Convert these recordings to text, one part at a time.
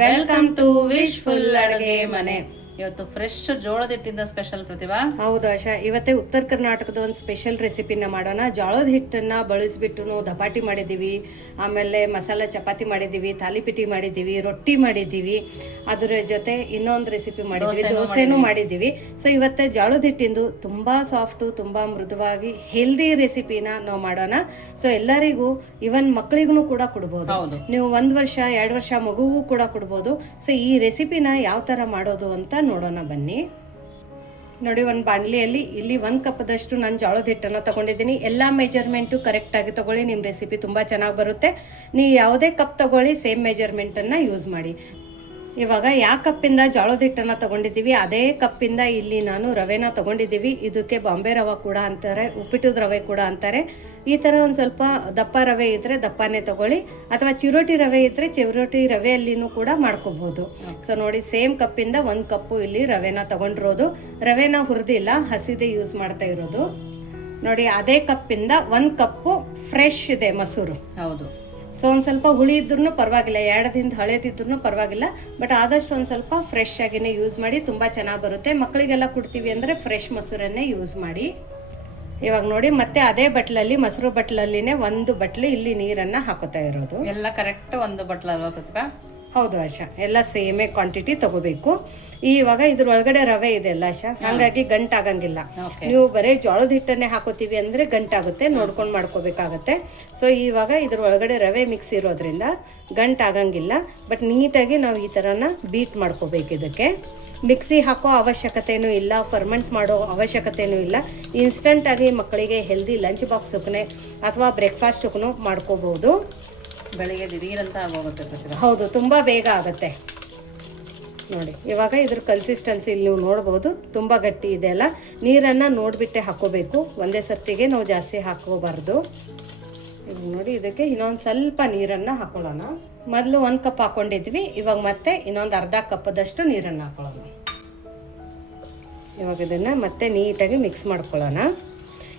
Welcome to wishful ಅಡುಗೆ ಮನೆ. ಇವತ್ತು ಫ್ರೆಶ್ ಜೋಳದ ಹಿಟ್ಟಿಂದ ಸ್ಪೆಷಲ್ ಪ್ರತಿಭಾ. ಹೌದು ಆಶಾ, ಇವತ್ತೇ ಉತ್ತರ ಕರ್ನಾಟಕದ ಒಂದು ಸ್ಪೆಷಲ್ ರೆಸಿಪಿನ ಮಾಡೋಣ. ಜೋಳದ ಹಿಟ್ಟನ್ನು ಬಳಸಿಬಿಟ್ಟು ದಪಾಟಿ ಮಾಡಿದ್ದೀವಿ, ಆಮೇಲೆ ಮಸಾಲೆ ಚಪಾತಿ ಮಾಡಿದ್ದೀವಿ, ತಾಲಿಪಿಟಿ ಮಾಡಿದ್ದೀವಿ, ರೊಟ್ಟಿ ಮಾಡಿದ್ದೀವಿ, ಅದರ ಜೊತೆ ಇನ್ನೊಂದು ರೆಸಿಪಿ ಮಾಡಿದ್ದೀವಿ, ದೋಸೆನೂ ಮಾಡಿದ್ದೀವಿ. ಸೊ ಇವತ್ತೇ ಜೋಳದ ಹಿಟ್ಟಿಂದು ತುಂಬ ಸಾಫ್ಟು, ತುಂಬ ಮೃದುವಾಗಿ ಹೆಲ್ದಿ ರೆಸಿಪಿನ ನಾವು ಮಾಡೋಣ. ಸೊ ಎಲ್ಲರಿಗೂ, ಇವನ್ ಮಕ್ಕಳಿಗೂ ಕೂಡ ಕೊಡ್ಬೋದು. ನೀವು 1 ವರ್ಷ 2 ವರ್ಷ ಮಗುವೂ ಕೂಡ ಕೊಡ್ಬೋದು. ಸೊ ಈ ರೆಸಿಪಿನ ಯಾವ ಥರ ಮಾಡೋದು ಅಂತ ನೋಡೋಣ ಬನ್ನಿ. ನೋಡಿ, ಒಂದು ಬಾಣಲಿಯಲ್ಲಿ ಇಲ್ಲಿ 1 ಕಪ್ದಷ್ಟು ನಾನು ಜೋಳದ ಹಿಟ್ಟನ್ನು ತಗೊಂಡಿದ್ದೀನಿ. ಎಲ್ಲ ಮೆಜರ್ಮೆಂಟು ಕರೆಕ್ಟಾಗಿ ತಗೊಳ್ಳಿ, ನಿಮ್ಮ ರೆಸಿಪಿ ತುಂಬ ಚೆನ್ನಾಗಿ ಬರುತ್ತೆ. ನೀವು ಯಾವುದೇ ಕಪ್ ತಗೊಳ್ಳಿ, ಸೇಮ್ ಮೆಜರ್ಮೆಂಟನ್ನು ಯೂಸ್ ಮಾಡಿ. ಇವಾಗ ಯಾವ ಕಪ್ಪಿಂದ ಜೋಳದ ಹಿಟ್ಟನ್ನು ತೊಗೊಂಡಿದ್ದೀವಿ ಅದೇ ಕಪ್ಪಿಂದ ಇಲ್ಲಿ ನಾನು ರವೆನ ತೊಗೊಂಡಿದ್ದೀವಿ. ಇದಕ್ಕೆ ಬಾಂಬೆ ರವೆ ಕೂಡ ಅಂತಾರೆ, ಉಪ್ಪಿಟ್ಟದ ರವೆ ಕೂಡ ಅಂತಾರೆ. ಈ ಥರ ಒಂದು ಸ್ವಲ್ಪ ದಪ್ಪ ರವೆ ಇದ್ದರೆ ದಪ್ಪನೇ ತೊಗೊಳ್ಳಿ, ಅಥವಾ ಚಿರೋಟಿ ರವೆ ಇದ್ದರೆ ಚಿರೋಟಿ ರವೆಯಲ್ಲಿನೂ ಕೂಡ ಮಾಡ್ಕೋಬೋದು. ಸೊ ನೋಡಿ, ಸೇಮ್ ಕಪ್ಪಿಂದ 1 ಕಪ್ಪು ಇಲ್ಲಿ ರವೆನ ತೊಗೊಂಡಿರೋದು. ರವೆನ ಹುರಿದಿಲ್ಲ, ಹಸಿದೇ ಯೂಸ್ ಮಾಡ್ತಾ ಇರೋದು. ನೋಡಿ, ಅದೇ ಕಪ್ಪಿಂದ 1 ಕಪ್ಪು ಫ್ರೆಶ್ ಇದೆ ಮೊಸರು. ಹೌದು. ಸೊ ಒಂದು ಸ್ವಲ್ಪ ಹುಳಿ ಇದ್ರೂ ಪರವಾಗಿಲ್ಲ, 2 ದಿನದ ಹಳೇದಿದ್ರೂ ಪರವಾಗಿಲ್ಲ, ಬಟ್ ಆದಷ್ಟು ಒಂದು ಸ್ವಲ್ಪ ಫ್ರೆಶ್ ಆಗಿನೇ ಯೂಸ್ ಮಾಡಿ, ತುಂಬ ಚೆನ್ನಾಗಿ ಬರುತ್ತೆ. ಮಕ್ಕಳಿಗೆಲ್ಲ ಕೊಡ್ತೀವಿ ಅಂದರೆ ಫ್ರೆಶ್ ಮೊಸರನ್ನೇ ಯೂಸ್ ಮಾಡಿ. ಇವಾಗ ನೋಡಿ, ಮತ್ತೆ ಅದೇ ಬಟ್ಲಲ್ಲಿ, ಮೊಸರು ಬಟ್ಲಲ್ಲಿನೇ 1 ಬಟ್ಲು ಇಲ್ಲಿ ನೀರನ್ನು ಹಾಕೋತಾ ಇರೋದು. ಎಲ್ಲ ಕರೆಕ್ಟ್ 1 ಬಟ್ಲು ಅಲ್ವಾ ಪ್ರತಿಭಾ? ಹೌದು ಆಶಾ, ಎಲ್ಲ ಸೇಮೇ ಕ್ವಾಂಟಿಟಿ ತಗೋಬೇಕು. ಇವಾಗ ಇದ್ರ ಒಳಗಡೆ ರವೆ ಇದೆ ಅಲ್ಲ ಆಶಾ, ಹಂಗಾಗಿ ಗಂಟಾಗಂಗಿಲ್ಲ. ನೀವು ಬರೀ ಜೋಳದ ಹಿಟ್ಟನ್ನೇ ಹಾಕೋತೀವಿ ಅಂದ್ರೆ ಗಂಟಾಗುತ್ತೆ, ನೋಡ್ಕೊಂಡು ಮಾಡ್ಕೋಬೇಕಾಗತ್ತೆ. ಸೊ ಇವಾಗ ಇದ್ರ ಒಳಗಡೆ ರವೆ ಮಿಕ್ಸ್ ಇರೋದ್ರಿಂದ ಗಂಟಾಗಂಗಿಲ್ಲ. ಬಟ್ ನೀಟಾಗಿ ನಾವು ಈ ಥರನ ಬೀಟ್ ಮಾಡ್ಕೋಬೇಕು. ಇದಕ್ಕೆ ಮಿಕ್ಸಿ ಹಾಕೋ ಅವಶ್ಯಕತೆನೂ ಇಲ್ಲ, ಫರ್ಮೆಂಟ್ ಮಾಡೋ ಅವಶ್ಯಕತೆನೂ ಇಲ್ಲ. ಇನ್ಸ್ಟಂಟಾಗಿ ಮಕ್ಕಳಿಗೆ ಹೆಲ್ದಿ ಲಂಚ್ ಬಾಕ್ಸ್ಗೂ ಅಥವಾ ಬ್ರೇಕ್ಫಾಸ್ಟ್ಗೂ ಮಾಡ್ಕೋಬೋದು. ಬೆಳಿಗ್ಗೆ ದಿಢೀರಂತ ಆಗೋಗುತ್ತೆ ಪ್ರತಿಭಾ. ಹೌದು, ತುಂಬ ಬೇಗ ಆಗುತ್ತೆ. ನೋಡಿ, ಇವಾಗ ಇದ್ರ ಕನ್ಸಿಸ್ಟೆನ್ಸಿ ಇಲ್ಲಿ ನೀವು ನೋಡ್ಬೋದು, ತುಂಬ ಗಟ್ಟಿ ಇದೆ ಅಲ್ಲ. ನೀರನ್ನು ನೋಡಿಬಿಟ್ಟೆ ಹಾಕೋಬೇಕು, ಒಂದೇ ಸರ್ತಿಗೆ ನಾವು ಜಾಸ್ತಿ ಹಾಕೋಬಾರ್ದು. ಈಗ ನೋಡಿ, ಇದಕ್ಕೆ ಇನ್ನೊಂದು ಸ್ವಲ್ಪ ನೀರನ್ನು ಹಾಕೊಳ್ಳೋಣ. ಮೊದಲು 1 ಕಪ್ ಹಾಕೊಂಡಿದ್ವಿ, ಇವಾಗ ಮತ್ತೆ ಇನ್ನೊಂದು ಅರ್ಧ ಕಪ್ಪದಷ್ಟು ನೀರನ್ನು ಹಾಕೊಳ್ಳೋಣ. ಇವಾಗ ಇದನ್ನು ಮತ್ತೆ ನೀಟಾಗಿ ಮಿಕ್ಸ್ ಮಾಡ್ಕೊಳ್ಳೋಣ.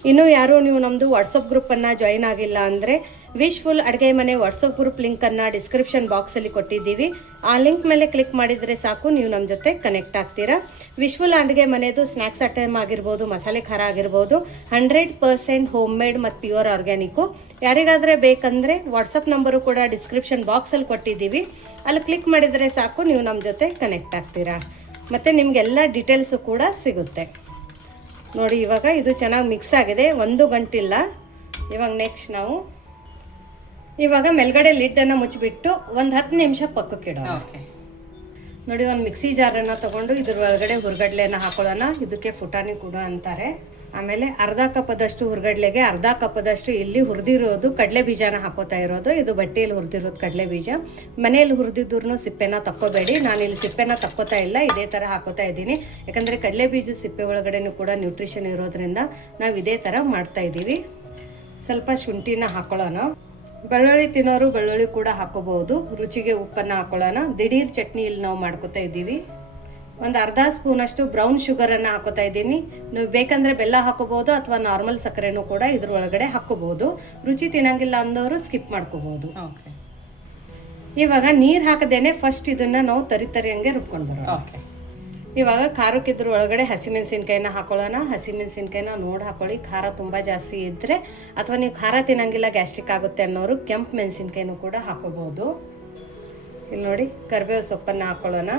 ಇನ್ನೂ ಯಾರು ನೀವು ನಮ್ಮದು ವಾಟ್ಸಪ್ ಗ್ರೂಪನ್ನು ಜಾಯಿನ್ ಆಗಿಲ್ಲ ಅಂದರೆ, ವಿಶ್ಫುಲ್ ಅಡುಗೆ ಮನೆ ವಾಟ್ಸಪ್ ಗ್ರೂಪ್ ಲಿಂಕನ್ನು ಡಿಸ್ಕ್ರಿಪ್ಷನ್ ಬಾಕ್ಸಲ್ಲಿ ಕೊಟ್ಟಿದ್ದೀವಿ. ಆ ಲಿಂಕ್ ಮೇಲೆ ಕ್ಲಿಕ್ ಮಾಡಿದರೆ ಸಾಕು, ನೀವು ನಮ್ಮ ಜೊತೆ ಕನೆಕ್ಟ್ ಆಗ್ತೀರಾ. ವಿಶ್ಫುಲ್ ಅಡುಗೆ ಮನೆದು ಸ್ನ್ಯಾಕ್ಸ್ ಐಟಮ್ ಆಗಿರ್ಬೋದು, ಮಸಾಲೆ ಖಾರ ಆಗಿರ್ಬೋದು, 100% ಹೋಮ್ ಮೇಡ್ ಮತ್ತು ಪ್ಯೂರ್ ಆರ್ಗ್ಯಾನಿಕ್ಕು. ಯಾರಿಗಾದರೆ ಬೇಕಂದರೆ ವಾಟ್ಸಪ್ ನಂಬರು ಕೂಡ ಡಿಸ್ಕ್ರಿಪ್ಷನ್ ಬಾಕ್ಸಲ್ಲಿ ಕೊಟ್ಟಿದ್ದೀವಿ. ಅಲ್ಲಿ ಕ್ಲಿಕ್ ಮಾಡಿದರೆ ಸಾಕು, ನೀವು ನಮ್ಮ ಜೊತೆ ಕನೆಕ್ಟ್ ಆಗ್ತೀರಾ. ಮತ್ತು ನಿಮಗೆಲ್ಲ ಡೀಟೇಲ್ಸು ಕೂಡ ಸಿಗುತ್ತೆ. ನೋಡಿ, ಇವಾಗ ಇದು ಚೆನ್ನಾಗಿ ಮಿಕ್ಸ್ ಆಗಿದೆ, 1 ಗಂಟಿಲ್ಲ. ಇವಾಗ ನೆಕ್ಸ್ಟ್ ನಾವು ಇವಾಗ ಮೇಲ್ಗಡೆ ಲಿಡ್ಡನ್ನು ಮುಚ್ಚಿಬಿಟ್ಟು ಒಂದು 10 ನಿಮಿಷ ಪಕ್ಕಕ್ಕೆ ಇಡೋಣ. ನೋಡಿ, ಒಂದು ಮಿಕ್ಸಿ ಜಾರನ್ನು ತೊಗೊಂಡು ಇದ್ರ ಒಳಗಡೆ ಹುರ್ಗಡ್ಲೆನ ಹಾಕೊಳ್ಳೋಣ. ಇದಕ್ಕೆ ಫುಟಾಣಿ ಕೂಡ ಅಂತಾರೆ. ಆಮೇಲೆ ಅರ್ಧ ಕಪ್ಪದಷ್ಟು ಹುರ್ಗಡ್ಲೆಗೆ ಅರ್ಧ ಕಪ್ಪದಷ್ಟು ಇಲ್ಲಿ ಹುರಿದಿರೋದು ಕಡಲೆ ಬೀಜನ ಹಾಕೋತಾ ಇರೋದು. ಇದು ಬಟ್ಟೆಯಲ್ಲಿ ಹುರಿದಿರೋದು ಕಡಲೆ ಬೀಜ. ಮನೆಯಲ್ಲಿ ಹುರಿದಿದ್ರು ಸಿಪ್ಪೆನ ತಕ್ಕೋಬೇಡಿ, ನಾನಿಲ್ಲಿ ಸಿಪ್ಪೆನ ತಕ್ಕೋತಾ ಇಲ್ಲ, ಇದೇ ಥರ ಹಾಕೋತಾ ಇದ್ದೀನಿ. ಯಾಕಂದರೆ ಕಡಲೆ ಬೀಜದ ಸಿಪ್ಪೆ ಒಳಗಡೆನೂ ಕೂಡ ನ್ಯೂಟ್ರಿಷನ್ ಇರೋದ್ರಿಂದ ನಾವು ಇದೇ ಥರ ಮಾಡ್ತಾ ಇದ್ದೀವಿ. ಸ್ವಲ್ಪ ಶುಂಠಿನ ಹಾಕೊಳ್ಳೋಣ. ಬೆಳ್ಳುಳ್ಳಿ ತಿನ್ನೋರು ಬೆಳ್ಳುಳ್ಳಿ ಕೂಡ ಹಾಕೋಬಹುದು. ರುಚಿಗೆ ಉಪ್ಪನ್ನು ಹಾಕೊಳ್ಳೋಣ. ದಿಢೀರ್ ಚಟ್ನಿ ಇಲ್ಲಿ ನಾವು ಮಾಡ್ಕೋತಾ ಇದ್ದೀವಿ. ಒಂದು ಅರ್ಧ ಸ್ಪೂನಷ್ಟು ಬ್ರೌನ್ ಶುಗರನ್ನು ಹಾಕೋತಾ ಇದ್ದೀನಿ. ನೀವು ಬೇಕಂದರೆ ಬೆಲ್ಲ ಹಾಕೋಬಹುದು, ಅಥವಾ ನಾರ್ಮಲ್ ಸಕ್ಕರೆನೂ ಕೂಡ ಇದ್ರ ಒಳಗಡೆ ಹಾಕೋಬಹುದು. ರುಚಿ ತಿನ್ನಂಗಿಲ್ಲ ಅಂದವರು ಸ್ಕಿಪ್ ಮಾಡ್ಕೋಬಹುದು. ಇವಾಗ ನೀರು ಹಾಕದೇನೆ ಫಸ್ಟ್ ಇದನ್ನು ನಾವು ತರಿಯಂಗೆ ರುಬ್ಕೊಂಡು ಬರೋಣ. ಇವಾಗ ಖಾರಕ್ಕೆ ಇದ್ರ ಒಳಗಡೆ ಹಸಿಮೆಣಸಿನ್ಕಾಯಿನ ಹಾಕೊಳ್ಳೋಣ. ಹಸಿಮೆಣಸಿನ್ಕಾಯಿನ ನೋಡಿ ಹಾಕೊಳ್ಳಿ, ಖಾರ ತುಂಬ ಜಾಸ್ತಿ ಇದ್ದರೆ, ಅಥವಾ ನೀವು ಖಾರ ತಿನ್ನಂಗಿಲ್ಲ ಗ್ಯಾಸ್ಟ್ರಿಕ್ ಆಗುತ್ತೆ ಅನ್ನೋರು ಕೆಂಪು ಮೆಣಸಿನ್ಕಾಯಿನೂ ಕೂಡ ಹಾಕೋಬಹುದು. ಇಲ್ಲಿ ನೋಡಿ, ಕರಿಬೇವು ಸೊಪ್ಪನ್ನು ಹಾಕೊಳ್ಳೋಣ,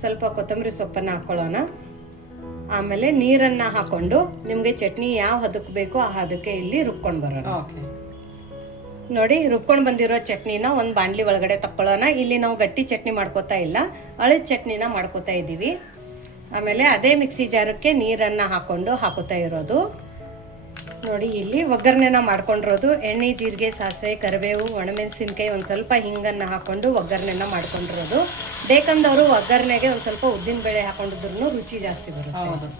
ಸ್ವಲ್ಪ ಕೊತ್ತಂಬರಿ ಸೊಪ್ಪನ್ನು ಹಾಕೊಳ್ಳೋಣ. ಆಮೇಲೆ ನೀರನ್ನು ಹಾಕ್ಕೊಂಡು ನಿಮಗೆ ಚಟ್ನಿ ಯಾವ ಹದಕ್ಕೆ ಬೇಕೋ ಆ ಹದಕ್ಕೆ ಇಲ್ಲಿ ರುಬ್ಕೊಂಡು ಬರೋಣ. ನೋಡಿ, ರುಬ್ಕೊಂಡು ಬಂದಿರೋ ಚಟ್ನಿನ ಒಂದು ಬಾಣಲಿ ಒಳಗಡೆ ತಕ್ಕೊಳ್ಳೋಣ. ಇಲ್ಲಿ ನಾವು ಗಟ್ಟಿ ಚಟ್ನಿ ಮಾಡ್ಕೋತಾ ಇಲ್ಲ, ಅಳದ ಚಟ್ನಿನ ಮಾಡ್ಕೋತಾ ಇದ್ದೀವಿ. ಆಮೇಲೆ ಅದೇ ಮಿಕ್ಸಿ ಜಾರಕ್ಕೆ ನೀರನ್ನು ಹಾಕೋತಾ ಇರೋದು. ನೋಡಿ, ಇಲ್ಲಿ ಒಗ್ಗರಣೆನ ಮಾಡ್ಕೊಂಡಿರೋದು. ಎಣ್ಣೆ, ಜೀರಿಗೆ, ಸಾಸಿವೆ, ಕರಿಬೇವು, ಒಣಮೆಣಸಿನ್ಕಾಯಿ, ಒಂದು ಸ್ವಲ್ಪ ಹಿಂಗನ್ನು ಹಾಕ್ಕೊಂಡು ಒಗ್ಗರಣೆನ ಮಾಡ್ಕೊಂಡಿರೋದು. ಬೇಕಂದವರು ಒಗ್ಗರಣೆಗೆ ಒಂದು ಸ್ವಲ್ಪ ಉದ್ದಿನ ಬೇಳೆ ಹಾಕೊಂಡಿದ್ರು ರುಚಿ ಜಾಸ್ತಿ ಬರುತ್ತೆ.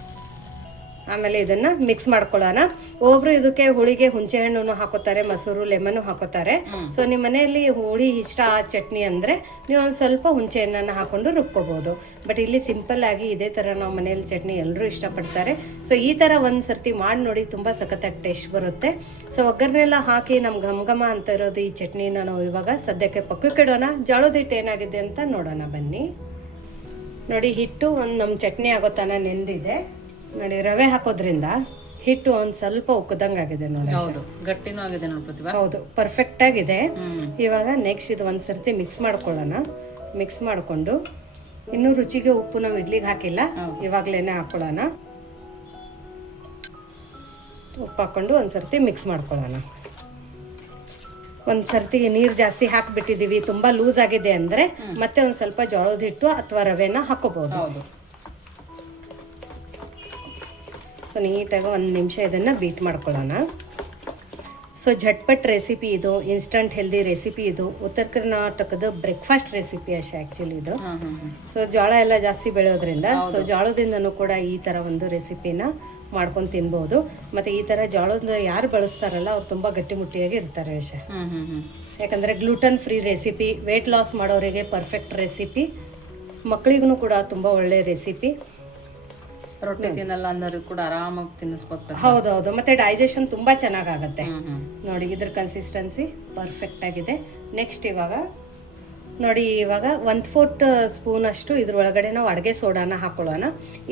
ಆಮೇಲೆ ಇದನ್ನು ಮಿಕ್ಸ್ ಮಾಡ್ಕೊಳ್ಳೋಣ. ಒಬ್ಬರು ಇದಕ್ಕೆ ಹುಳಿಗೆ ಹುಣಸೆಹಣ್ಣು ಹಾಕೋತಾರೆ, ಮೊಸರು ಲೆಮನ್ನು ಹಾಕೋತಾರೆ. ಸೊ ನಿಮ್ಮ ಮನೆಯಲ್ಲಿ ಹುಳಿ ಇಷ್ಟ ಆ ಚಟ್ನಿ ಅಂದರೆ ನೀವು ಒಂದು ಸ್ವಲ್ಪ ಹುಣಸೆಹಣ್ಣನ್ನು ಹಾಕ್ಕೊಂಡು ರುಬ್ಕೋಬೋದು. ಬಟ್ ಇಲ್ಲಿ ಸಿಂಪಲ್ ಆಗಿ ಇದೇ ಥರ ನಾವು ಮನೆಯಲ್ಲಿ ಚಟ್ನಿ ಎಲ್ಲರೂ ಇಷ್ಟಪಡ್ತಾರೆ. ಸೊ ಈ ಥರ ಒಂದು ಸರ್ತಿ ಮಾಡಿ ನೋಡಿ, ತುಂಬ ಸಖತ್ತಾಗಿ ಟೇಸ್ಟ್ ಬರುತ್ತೆ. ಸೊ ಒಗ್ಗರಣೆಲ್ಲ ಹಾಕಿ ನಮ್ಗೆ ಘಮ ಅಂತ ಇರೋದು ಈ ಚಟ್ನಿನ ನಾವು ಇವಾಗ ಸದ್ಯಕ್ಕೆ ಪಕ್ಕಕ್ಕಿಡೋಣ. ಜೋಳದ ಹಿಟ್ಟು ಏನಾಗಿದೆ ಅಂತ ನೋಡೋಣ ಬನ್ನಿ. ನೋಡಿ, ಹಿಟ್ಟು ಒಂದು ನಮ್ಮ ಚಟ್ನಿ ಆಗೋ ತನ ನೆಂದಿದೆ. ನೋಡಿ, ರವೆ ಹಾಕೋದ್ರಿಂದ ಹಿಟ್ಟು ಒಂದು ಸ್ವಲ್ಪ ಉಕ್ಕದಂಗೆ ಆಗಿದೆ ನೋಡಿ. ಹೌದು, ಗಟ್ಟಿನೂ ಆಗಿದೆ ನೋಡಿ ಪ್ರತಿಭಾ. ಹೌದು, ಪರ್ಫೆಕ್ಟ್ ಆಗಿದೆ. ಇವಾಗ ನೆಕ್ಸ್ಟ್ ಇದು ಒಂದು ಸರ್ತಿ ಮಿಕ್ಸ್ ಮಾಡ್ಕೊಳ್ಳೋಣ. ಮಿಕ್ಸ್ ಮಾಡಿಕೊಂಡು ಇನ್ನೂ ರುಚಿಗೆ ಉಪ್ಪು ನಾವು ಇಡ್ಲಿಗೆ ಹಾಕಿಲ್ಲ, ಇವಾಗಲೇ ಹಾಕೊಳ್ಳೋಣ. ಉಪ್ಪು ಹಾಕ್ಕೊಂಡು ಒಂದು ಸರ್ತಿ ಮಿಕ್ಸ್ ಮಾಡ್ಕೊಳ್ಳೋಣ. ಒಂದು ಸರ್ತಿ ನೀರು ಜಾಸ್ತಿ ಹಾಕಿಬಿಟ್ಟಿದ್ದೀವಿ, ತುಂಬ ಲೂಸ್ ಆಗಿದೆ ಅಂದರೆ ಮತ್ತೆ ಒಂದು ಸ್ವಲ್ಪ ಜೋಳದ ಹಿಟ್ಟು ಅಥವಾ ರವೆನ ಹಾಕೋಬಹುದು. ಹೌದು. ಸೊ ನೀಟಾಗಿ ಒಂದು ನಿಮಿಷ ಇದನ್ನು ಬೀಟ್ ಮಾಡ್ಕೊಳ್ಳೋಣ. ಸೊ ಝಟ್ಪಟ್ ರೆಸಿಪಿ ಇದು, ಇನ್ಸ್ಟಂಟ್ ಹೆಲ್ದಿ ರೆಸಿಪಿ ಇದು. ಉತ್ತರ ಕರ್ನಾಟಕದ ಬ್ರೇಕ್ಫಾಸ್ಟ್ ರೆಸಿಪಿ ಅಷ್ಟೇ ಆ್ಯಕ್ಚುಲಿ ಇದು. ಸೊ ಜೋಳ ಎಲ್ಲ ಜಾಸ್ತಿ ಬೆಳೆಯೋದ್ರಿಂದ ಸೊ ಜೋಳದಿಂದನೂ ಕೂಡ ಈ ಥರ ಒಂದು ರೆಸಿಪಿನ ಮಾಡ್ಕೊಂಡು ತಿನ್ಬೋದು. ಮತ್ತು ಈ ಥರ ಜೋಳದ ಯಾರು ಬಳಸ್ತಾರಲ್ಲ ಅವ್ರು ತುಂಬ ಗಟ್ಟಿಮುಟ್ಟಿಯಾಗಿ ಇರ್ತಾರೆ ವಿಷ. ಯಾಕಂದರೆ gluten free recipe, weight loss ಮಾಡೋರಿಗೆ ಪರ್ಫೆಕ್ಟ್ ರೆಸಿಪಿ, ಮಕ್ಕಳಿಗೂ ಕೂಡ ತುಂಬ ಒಳ್ಳೆ ರೆಸಿಪಿ. ರೊಟ್ಟಿ ತಿನ್ನಲ್ಲ ಅನ್ನೋರಿಗೆ ಕೂಡ ಆರಾಮಾಗಿ ತಿನ್ನಿಸ್ಬೋದು. ಹೌದೌದು, ಮತ್ತೆ ಡೈಜೆಷನ್ ತುಂಬಾ ಚೆನ್ನಾಗಾಗತ್ತೆ. ನೋಡಿ, ಇದ್ರ ಕನ್ಸಿಸ್ಟೆನ್ಸಿ ಪರ್ಫೆಕ್ಟ್ ಆಗಿದೆ. ನೆಕ್ಸ್ಟ್ ಇವಾಗ 1/4 ಸ್ಪೂನ್ ಅಷ್ಟು ಇದ್ರೊಳಗಡೆ ನಾವು ಅಡುಗೆ ಸೋಡಾನ ಹಾಕೊಳ್ಳೋಣ.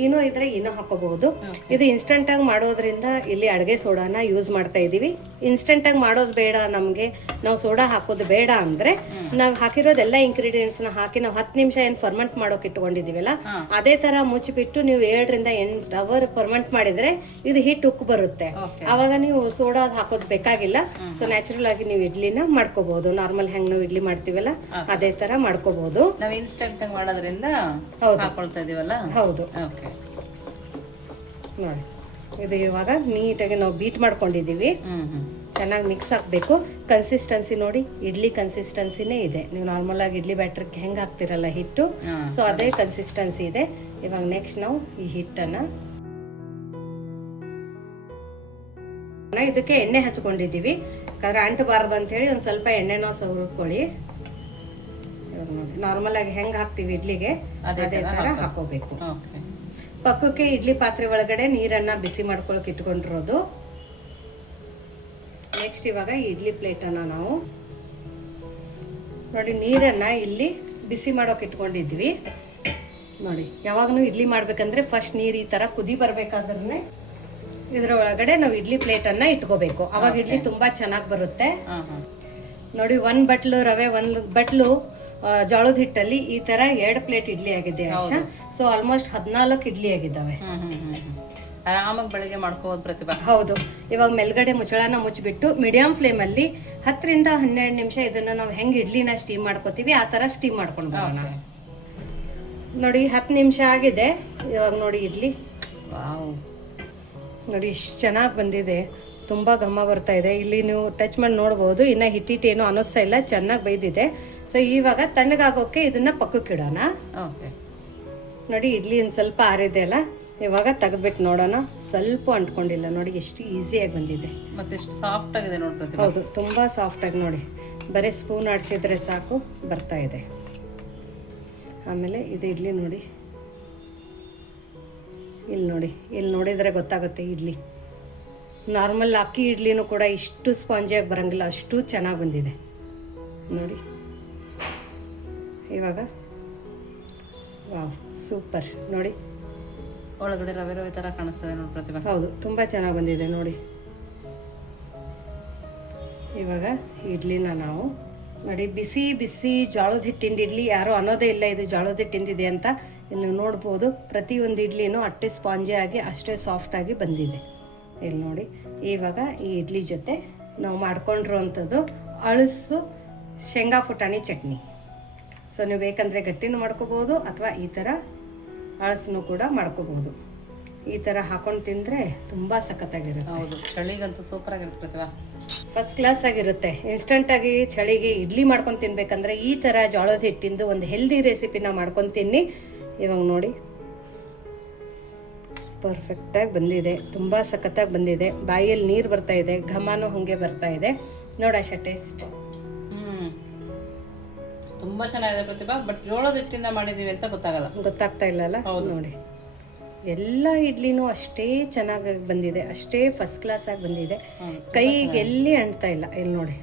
ಇನ್ನೂ ಹಾಕೋಬಹುದು. ಇದು ಇನ್ಸ್ಟೆಂಟಾಗಿ ಮಾಡೋದ್ರಿಂದ ಇಲ್ಲಿ ಅಡುಗೆ ಸೋಡಾನ ಯೂಸ್ ಮಾಡ್ತಾ ಇದ್ದೀವಿ. ಇನ್ಸ್ಟೆಂಟಾಗಿ ಮಾಡೋದು ಬೇಡ, ನಮಗೆ ನಾವು ಸೋಡಾ ಹಾಕೋದು ಬೇಡ ಅಂದರೆ ನಾವು ಹಾಕಿರೋದೆಲ್ಲ ಇಂಗ್ರೀಡಿಯೆಂಟ್ಸ್ನ ಹಾಕಿ ನಾವು 10 ನಿಮಿಷ ಏನು ಫರ್ಮೆಂಟ್ ಮಾಡೋಕೆ ಇಟ್ಕೊಂಡಿದ್ದೀವಲ್ಲ ಅದೇ ಥರ ಮುಚ್ಚಿಬಿಟ್ಟು ನೀವು 7 ರಿಂದ 8 ಅವರ್ ಫರ್ಮೆಂಟ್ ಮಾಡಿದರೆ ಇದು ಹಿಟ್ಟು ಉಕ್ಕು ಬರುತ್ತೆ. ಆವಾಗ ನೀವು ಸೋಡಾ ಹಾಕೋದು ಬೇಕಾಗಿಲ್ಲ. ಸೊ ನ್ಯಾಚುರಲ್ ಆಗಿ ನೀವು ಇಡ್ಲಿನ ಮಾಡ್ಕೋಬಹುದು. ನಾರ್ಮಲ್ ಹೆಂಗೆ ನಾವು ಇಡ್ಲಿ ಮಾಡ್ತೀವಲ್ಲ ಅದೇ ತರ ಮಾಡ್ಕೋಬಹುದು. ನಾವು ಇನ್ಸ್ಟೆಂಟ್ ಆಗಿ ಮಾಡೋದ್ರಿಂದ ಹಾಕೊಳ್ತಾ ಇದೀವಲ್ಲ. ಹೌದು. ಓಕೆ, ನೋಡಿ ಇದು ಇವಾಗ ನೀಟಾಗಿ ನಾವು ಬೀಟ್ ಮಾಡ್ಕೊಂಡಿದೀವಿ. ಚೆನ್ನಾಗಿ ಮಿಕ್ಸ್ ಹಾಕಬೇಕು. ಕನ್ಸಿಸ್ಟೆನ್ಸಿ ನೋಡಿ, ಇಡ್ಲಿ ಕನ್ಸಿಸ್ಟೆನ್ಸಿನೇ ಇದೆ. ನೀವು ನಾರ್ಮಲ್ ಆಗಿ ಇಡ್ಲಿ ಬ್ಯಾಟ್ರಿಗೆ ಹೆಂಗೆ ಹಾಕ್ತಿರಲ್ಲ ಹಿಟ್ಟು, ಸೊ ಅದೇ ಕನ್ಸಿಸ್ಟೆನ್ಸಿ ಇದೆ. ಇವಾಗ ನೆಕ್ಸ್ಟ್ ನಾವು ಈ ಹಿಟ್ಟನ್ನ ಇದಕ್ಕೆ ಎಣ್ಣೆ ಹಚ್ಕೊಂಡಿದ್ದೀವಿ. ಯಾಕಂದ್ರೆ ಅಂಟಬಾರ್ದು ಅಂತ ಹೇಳಿ ಒಂದು ಸ್ವಲ್ಪ ಎಣ್ಣೆನ ಸವರ್ಕೊಳ್ಳಿ. ನಾರ್ಮಲ್ ಆಗಿ ಹೆಂಗ್ ಹಾಕ್ತಿವಿ ಇಡ್ಲಿಗೆ ಅದೇ ತರ ಹಾಕೋಬೇಕು. ಪಕ್ಕಕ್ಕೆ ಇಡ್ಲಿ ಪಾತ್ರೆ ಒಳಗಡೆ ನೀರನ್ನ ಬಿಸಿ ಮಾಡ್ಕೊಳಕ್ ಇಟ್ಕೊಂಡಿರೋದು. ನೆಕ್ಸ್ಟ್ ಇವಾಗ ಈ ಇಡ್ಲಿ ಪ್ಲೇಟ್ ಅನ್ನ ನಾವು ನೋಡಿ ನೀರನ್ನ ಇಲ್ಲಿ ಬಿಸಿ ಮಾಡೋಕೆ ಇಟ್ಕೊಂಡಿದ್ವಿ. ನೋಡಿ, ಯಾವಾಗಲೂ ಇಡ್ಲಿ ಮಾಡ್ಬೇಕಂದ್ರೆ ಫಸ್ಟ್ ನೀರು ಈ ತರ ಕುದಿ ಬರ್ಬೇಕಾದ್ರೆ ಇದ್ರ ಒಳಗಡೆ ನಾವು ಇಡ್ಲಿ ಪ್ಲೇಟ್ ಅನ್ನ ಇಟ್ಕೋಬೇಕು. ಅವಾಗ ಇಡ್ಲಿ ತುಂಬಾ ಚೆನ್ನಾಗಿ ಬರುತ್ತೆ. ನೋಡಿ, 1 ಬಟ್ಲು ರವೆ, 1 ಬಟ್ಲು ಜೋಳದ ಹಿಟ್ಟಲ್ಲಿ ಈ ತರ 2 ಪ್ಲೇಟ್ ಇಡ್ಲಿ ಆಗಿದೆ ಆಶಾ. ಸೊ ಆಲ್ಮೋಸ್ಟ್ 14 ಇಡ್ಲಿ ಆಗಿದ್ದಾವೆ. ಆರಾಮಾಗಿ ಬೆಳಿಗ್ಗೆ ಮಾಡ್ಕೋಬಹುದು ಪ್ರತಿಭಾ. ಹೌದು. ಇವಾಗ ಮೇಲ್ಗಡೆ ಮುಚ್ಚಳನ ಮುಚ್ಚಿಬಿಟ್ಟು ಮೀಡಿಯಂ ಫ್ಲೇಮ್ ಅಲ್ಲಿ 10 ರಿಂದ 12 ನಿಮಿಷ ಇದನ್ನ ನಾವು ಹೆಂಗ್ ಇಡ್ಲಿನ ಸ್ಟೀಮ್ ಮಾಡ್ಕೋತೀವಿ ಆ ತರ ಸ್ಟೀಮ್ ಮಾಡ್ಕೊಂಡು ಬರೋಣ. ನೋಡಿ 10 ನಿಮಿಷ ಆಗಿದೆ. ಇವಾಗ ನೋಡಿ ಇಡ್ಲಿ ನೋಡಿ ಇಷ್ಟು ಚೆನ್ನಾಗಿ ಬಂದಿದೆ. ತುಂಬ ಘಮ ಬರ್ತಾ ಇದೆ. ಇಲ್ಲಿ ನೀವು ಟಚ್ ಮಾಡಿ ನೋಡ್ಬೋದು, ಇನ್ನು ಹಿಟ್ಟಿಟ್ಟೇನು ಅನ್ನಿಸ್ತಾ ಇಲ್ಲ, ಚೆನ್ನಾಗಿ ಬೈದಿದೆ. ಸೊ ಇವಾಗ ತಣ್ಣಗಾಗೋಕೆ ಇದನ್ನ ಪಕ್ಕಕ್ಕೆ ಇಡೋಣ. ನೋಡಿ, ಇಡ್ಲಿ ಒಂದು ಸ್ವಲ್ಪ ಆರಿದೆ ಅಲ್ಲ, ಇವಾಗ ತೆಗೆದ್ಬಿಟ್ಟು ನೋಡೋಣ. ಸ್ವಲ್ಪ ಅಂಟ್ಕೊಂಡಿಲ್ಲ ನೋಡಿ, ಎಷ್ಟು ಈಸಿಯಾಗಿ ಬಂದಿದೆ. ಮತ್ತೆ ಎಷ್ಟು ಸಾಫ್ಟ್ ಆಗಿದೆ ನೋಡಿ ಪ್ರತಿಭಾ. ಹೌದು, ತುಂಬ ಸಾಫ್ಟಾಗಿ ನೋಡಿ, ಬರೀ ಸ್ಪೂನ್ ಆಡಿಸಿದ್ರೆ ಸಾಕು ಬರ್ತಾ ಇದೆ. ಆಮೇಲೆ ಇದು ಇಡ್ಲಿ ನೋಡಿ, ಇಲ್ಲಿ ನೋಡಿ, ಇಲ್ಲಿ ನೋಡಿದರೆ ಗೊತ್ತಾಗುತ್ತೆ ಇಡ್ಲಿ. ನಾರ್ಮಲ್ ಅಕ್ಕಿ ಇಡ್ಲಿನೂ ಕೂಡ ಇಷ್ಟು ಸ್ಪಾಂಜಿಯಾಗಿ ಬರೋಂಗಿಲ್ಲ, ಅಷ್ಟು ಚೆನ್ನಾಗಿ ಬಂದಿದೆ ನೋಡಿ. ಇವಾಗ ವಾವ್, ಸೂಪರ್ ನೋಡಿ. ಒಳಗಡೆ ರವೆ ರವೆ ಥರ ಕಾಣಿಸ್ತದೆ ನೋಡಿ ಪ್ರತಿಭಾ. ಹೌದು, ತುಂಬ ಚೆನ್ನಾಗಿ ಬಂದಿದೆ ನೋಡಿ. ಇವಾಗ ಇಡ್ಲಿನ ನಾವು ನೋಡಿ ಬಿಸಿ ಬಿಸಿ ಜೋಳದ ಹಿಟ್ಟಿಂದ ಇಡ್ಲಿ, ಯಾರೂ ಅನ್ನೋದೇ ಇಲ್ಲ ಇದು ಜೋಳದ ಹಿಟ್ಟಿಂದಿದೆ ಅಂತ. ಇಲ್ಲಿ ನೀವು ನೋಡ್ಬೋದು, ಪ್ರತಿಯೊಂದು ಇಡ್ಲಿನೂ ಅಷ್ಟೇ ಸ್ಪಾಂಜಿ ಆಗಿ ಅಷ್ಟೇ ಸಾಫ್ಟಾಗಿ ಬಂದಿದೆ. ಇಲ್ಲಿ ನೋಡಿ, ಇವಾಗ ಈ ಇಡ್ಲಿ ಜೊತೆ ನಾವು ಮಾಡ್ಕೊಂಡಿರೋವಂಥದ್ದು ಅಳಸು ಶೇಂಗಾ ಪುಟಾಣಿ ಚಟ್ನಿ. ಸೊ ನೀವು ಬೇಕಂದರೆ ಗಟ್ಟಿನೂ ಮಾಡ್ಕೋಬೋದು ಅಥವಾ ಈ ಥರ ಅಳಸನ್ನು ಕೂಡ ಮಾಡ್ಕೋಬೋದು. ಈ ಥರ ಹಾಕೊಂಡು ತಿಂದರೆ ತುಂಬ ಸಖತ್ತಾಗಿರುತ್ತೆ. ಹೌದು, ಚಳಿಗಂತೂ ಸೂಪರ್ ಆಗಿರುತ್ತೆ ಪ್ರತಿಭಾ. ಫಸ್ಟ್ ಕ್ಲಾಸ್ ಆಗಿರುತ್ತೆ. ಇನ್ಸ್ಟಂಟಾಗಿ ಚಳಿಗೆ ಇಡ್ಲಿ ಮಾಡ್ಕೊಂಡು ತಿನ್ಬೇಕಂದ್ರೆ ಈ ಥರ ಜೋಳದ ಹಿಟ್ಟಿಂದು ಒಂದು ಹೆಲ್ದಿ ರೆಸಿಪಿನ ಮಾಡ್ಕೊಂಡು ತಿನ್ನಿ. ಇವಾಗ ನೋಡಿ ಪರ್ಫೆಕ್ಟಾಗಿ ಬಂದಿದೆ, ತುಂಬ ಸಖತ್ತಾಗಿ ಬಂದಿದೆ. ಬಾಯಲ್ಲಿ ನೀರು ಬರ್ತಾ ಇದೆ, ಘಮನೂ ಹಾಗೆ ಬರ್ತಾ ಇದೆ. ನೋಡ ಆಶಾ ಟೇಸ್ಟ್. ತುಂಬಾ ಚೆನ್ನಾಗಿದೆ ಪ್ರತಿಭಾ. ಬಟ್ ಜೋಳದ ಹಿಟ್ಟಿಂದ ಮಾಡಿದೀವಿ ಅಂತ ಗೊತ್ತಾಗ್ತಾ ಇಲ್ಲ ಅಲ್ಲ? ನೋಡಿ, ಎಲ್ಲ ಇಡ್ಲಿನೂ ಅಷ್ಟೇ ಚೆನ್ನಾಗಿ ಬಂದಿದೆ, ಅಷ್ಟೇ ಫಸ್ಟ್ ಕ್ಲಾಸ್ ಆಗಿ ಬಂದಿದೆ. ಕೈಗೆ ಎಲ್ಲಿ ಅಂಟ್ತಾ ಇಲ್ಲ. ಇಲ್ಲಿ ನೋಡಿ,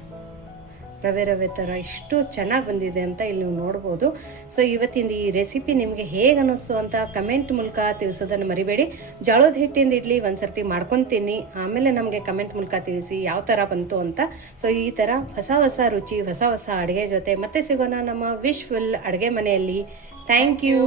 ರವೆ ಥರ ಇಷ್ಟು ಚೆನ್ನಾಗಿ ಬಂದಿದೆ ಅಂತ ಇಲ್ಲಿ ನೀವು ನೋಡ್ಬೋದು. ಸೊ ಇವತ್ತಿಂದ ಈ ರೆಸಿಪಿ ನಿಮಗೆ ಹೇಗೆ ಅನ್ನಿಸ್ತು ಅಂತ ಕಮೆಂಟ್ ಮೂಲಕ ತಿಳಿಸೋದನ್ನು ಮರಿಬೇಡಿ. ಜೋಳದ ಹಿಟ್ಟಿಂದ ಇಡ್ಲಿ ಒಂದ್ಸರ್ತಿ ಮಾಡ್ಕೊತೀನಿ, ಆಮೇಲೆ ನಮಗೆ ಕಮೆಂಟ್ ಮೂಲಕ ತಿಳಿಸಿ ಯಾವ ಥರ ಬಂತು ಅಂತ. ಸೊ ಈ ಥರ ಹೊಸ ರುಚಿ, ಹೊಸ ಅಡುಗೆ ಜೊತೆ ಮತ್ತೆ ಸಿಗೋಣ ನಮ್ಮ ವಿಶ್ಫುಲ್ ಅಡುಗೆ ಮನೆಯಲ್ಲಿ. Thank you.